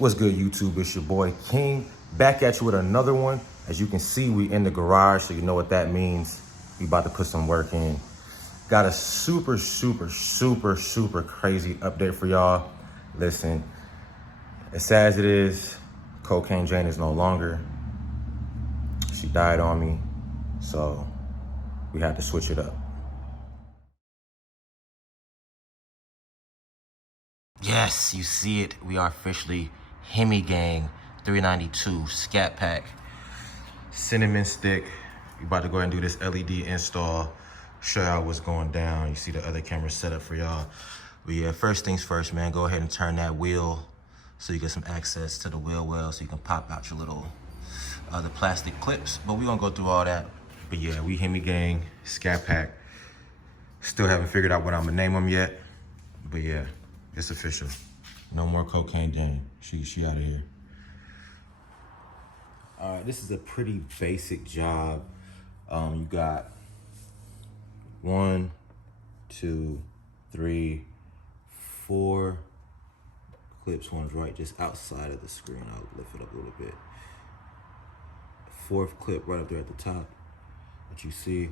What's good, YouTube? It's your boy King, back at you with another one. As you can see, we in the garage, so you know what that means. We about to put some work in. Got a super crazy update for y'all. Listen, as sad as it is, Cocaine Jane is no longer. She died on me, so we had to switch it up. Yes, you see it. We are officially Hemi Gang 392 Scat Pack. Cinnamon stick. We about to go ahead and do this LED install. Show y'all what's going down. You see the other camera set up for y'all. But yeah, first things first, man. Go ahead and turn that wheel so you get some access to the wheel well so you can pop out your little the plastic clips. But we gonna go through all that. But yeah, we Hemi Gang Scat Pack. Still haven't figured out what I'm gonna name them yet. But yeah, it's official. No more Cocaine Jane. She out of here. All right, this is a pretty basic job. You got 1, 2, 3, 4 clips. One's right just outside of the screen. I'll lift it up a little bit. 4th clip right up there at the top that you see.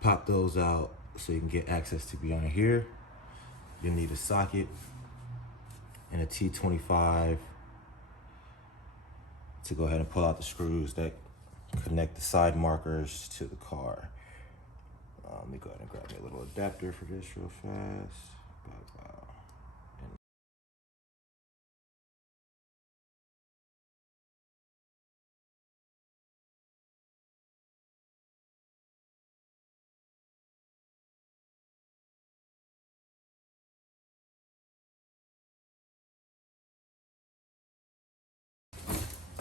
Pop those out so you can get access to beyond here. You'll need a socket and a T25 to go ahead and pull out the screws that connect the side markers to the car. Let me go ahead and grab me a little adapter for this real fast.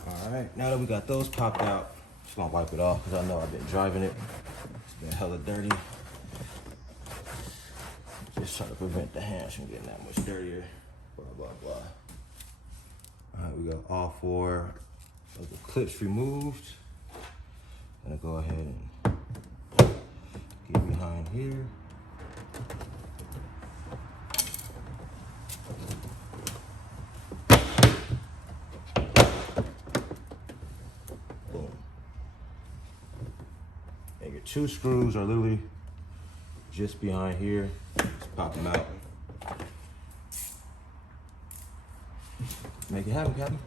All right, now that we got those popped out, just gonna wipe it off because I know I've been driving it. It's been hella dirty. Just trying to prevent the hands from getting that much dirtier. Blah, blah, blah. All right, we got all 4 of the clips removed. I'm gonna go ahead and get behind here. Boom. And your 2 screws are literally just behind here. Just pop them out. Make it happen, Captain.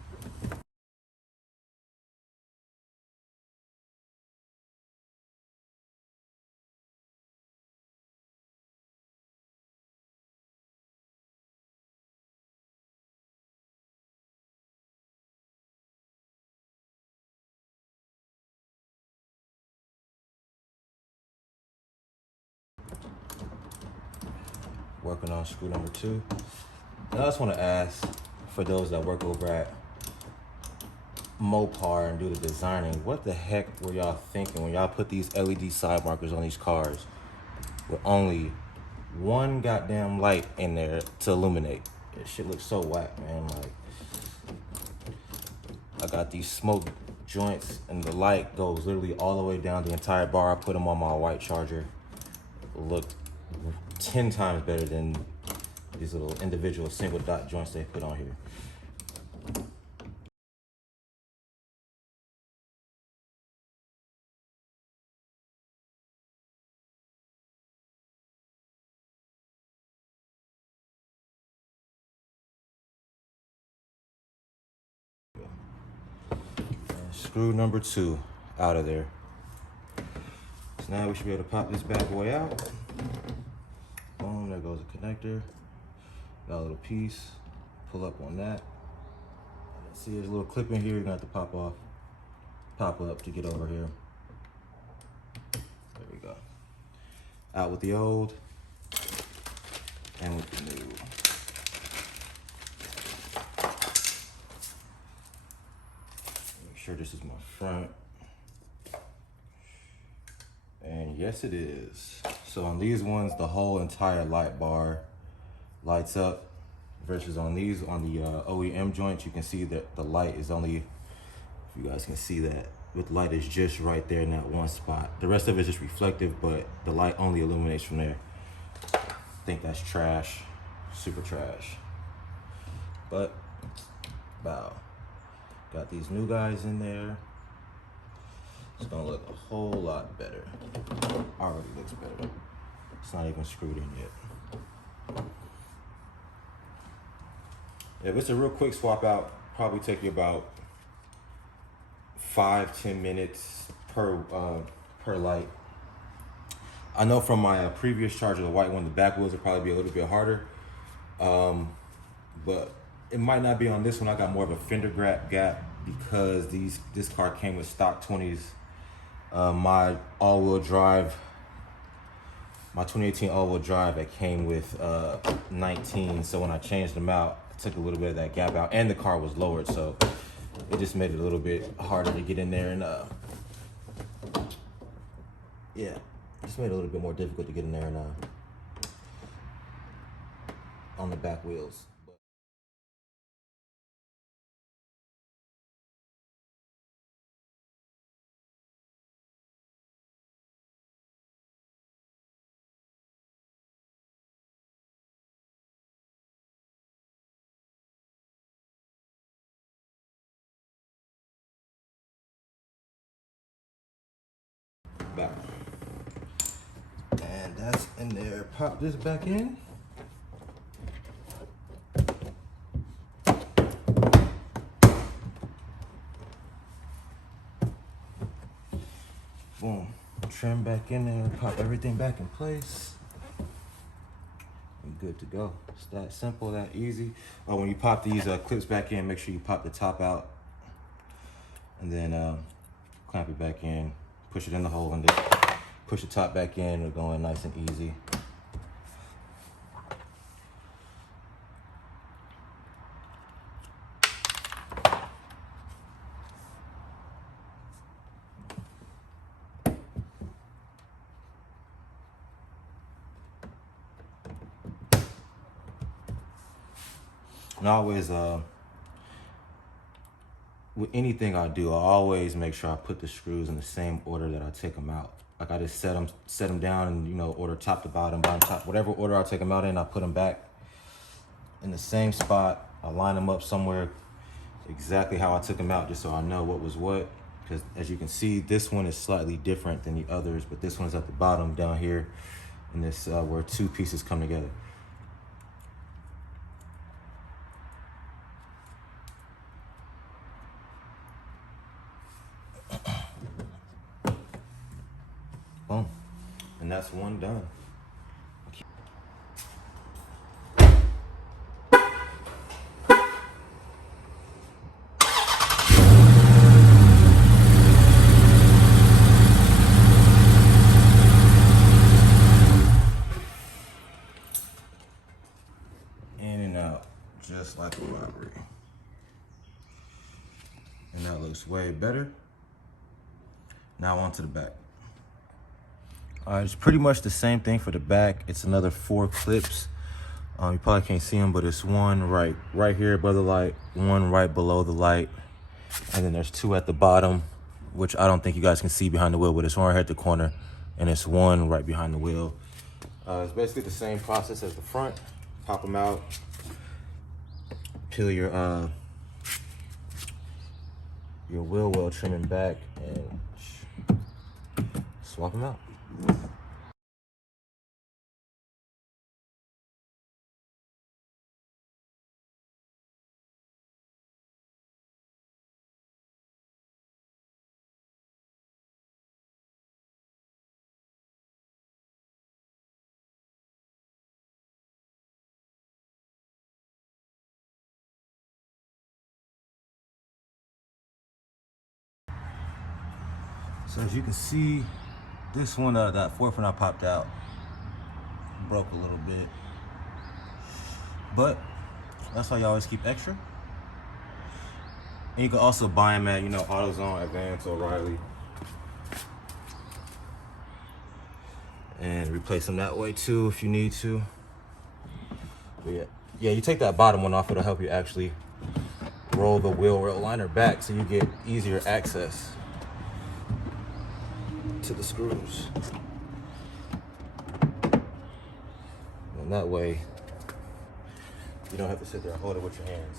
Working on screw number 2. And I just want to ask, for those that work over at Mopar and do the designing, what the heck were y'all thinking when y'all put these LED side markers on these cars with only 1 goddamn light in there to illuminate? This shit looks so whack, man. Like, I got these smoke joints and the light goes literally all the way down the entire bar. I put them on my white Charger. Looked 10 times better than these little individual single dot joints they put on here. And screw number 2 out of there. So now we should be able to pop this bad boy out. Boom, there goes the connector. Got a little piece, pull up on that. See, there's a little clip in here you're gonna have to pop up to get over here. There we go. Out with the old and with the new. Make sure this is my front. And yes, it is. So on these ones, the whole entire light bar lights up, versus on these, on the OEM joints, you can see that the light is only, if you guys can see that, with light is just right there in that one spot. The rest of it is just reflective, but the light only illuminates from there. I think that's trash, super trash. But Bow. Got these new guys in there. It's gonna look a whole lot better. Already looks better. It's not even screwed in yet. If it's a real quick swap out, probably take you about 5-10 minutes per light. I know from my previous Charger, the white one, the back wheels will probably be a little bit harder, but it might not be on this one. I got more of a fender gap because this car came with stock 20s. My all-wheel drive, my 2018 all-wheel drive, that came with 19. So when I changed them out, I took a little bit of that gap out, and the car was lowered, so it just made it a little bit harder to get in there, and yeah, just made it a little bit more difficult to get in there and on the back wheels. Back. And that's in there. Pop this back in. Boom. Trim back in there. Pop everything back in place. And good to go. It's that simple, that easy. When you pop these clips back in, make sure you pop the top out. And then clamp it back in. Push it in the hole and then push the top back in. We're going nice and easy. And I always, with anything I do, I always make sure I put the screws in the same order that I take them out. Like I just set them down and, you know, order top to bottom, bottom top, whatever order I take them out in, I put them back in the same spot. I line them up somewhere exactly how I took them out, just so I know what was what. Because as you can see, this one is slightly different than the others, but this one's at the bottom down here, and this where two pieces come together. Boom. And that's one done. In and out, just like a robbery. And that looks way better. Now on to the back. All right, it's pretty much the same thing for the back. It's another 4 clips. You probably can't see them, but it's one right here above the light, one right below the light, and then there's 2 at the bottom, which I don't think you guys can see behind the wheel, but it's one right at the corner, and it's one right behind the wheel. It's basically the same process as the front. Pop them out, peel your wheel well trimming back, and swap them out. So as you can see, this one, that 4th one I popped out, broke a little bit. But that's why you always keep extra. And you can also buy them at, you know, AutoZone, Advance, O'Reilly. And replace them that way too if you need to. But yeah, you take that bottom one off, it'll help you actually roll the wheel rail liner back so you get easier access to the screws. And that way, you don't have to sit there and hold it with your hands.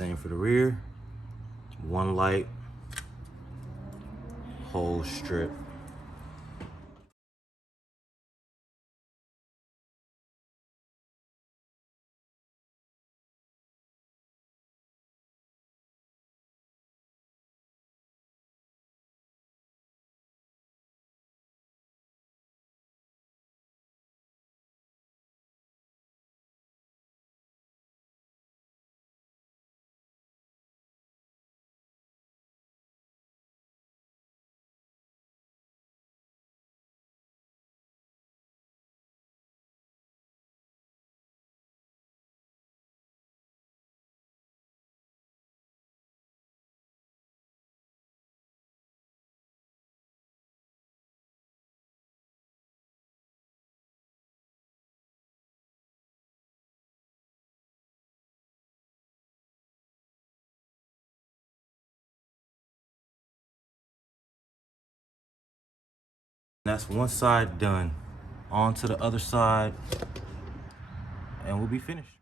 Same for the rear. One light, whole strip. That's one side done. On to the other side, and we'll be finished.